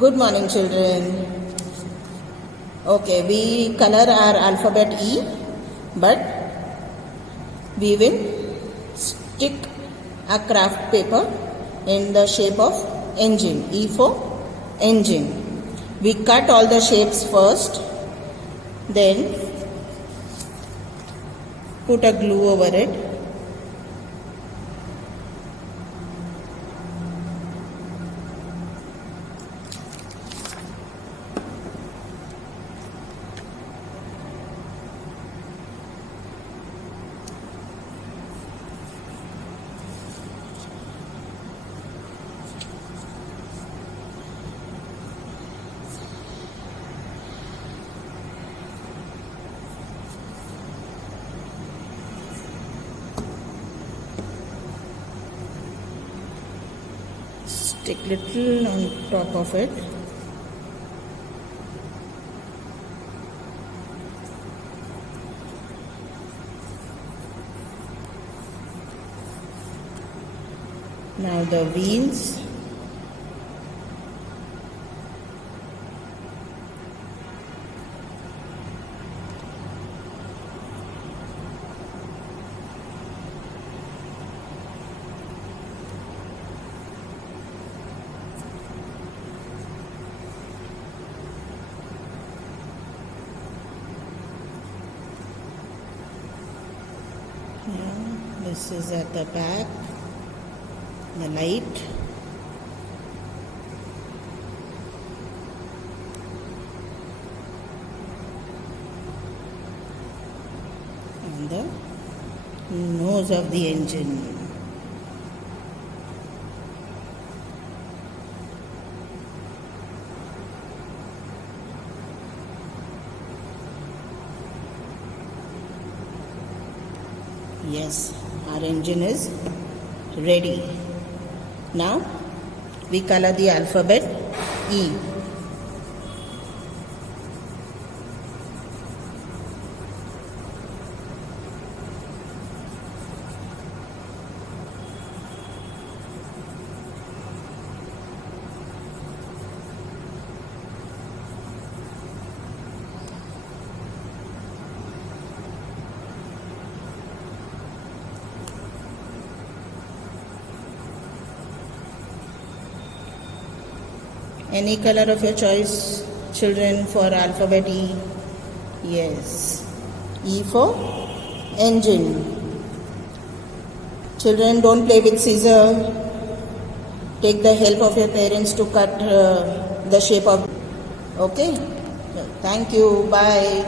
Good morning, children. Okay, we color our alphabet E, but we will stick a craft paper in the shape of engine. E for engine. We cut all the shapes first, then put a glue over it. Stick little on top of it. Now the wheels. This is at the back, the light. And the nose of the engine. Yes, our engine is ready. Now we color the alphabet E. Any color of your choice, children, for alphabet E? Yes. E for engine. Children, don't play with scissors. Take the help of your parents to cut the shape of. Okay? Thank you. Bye.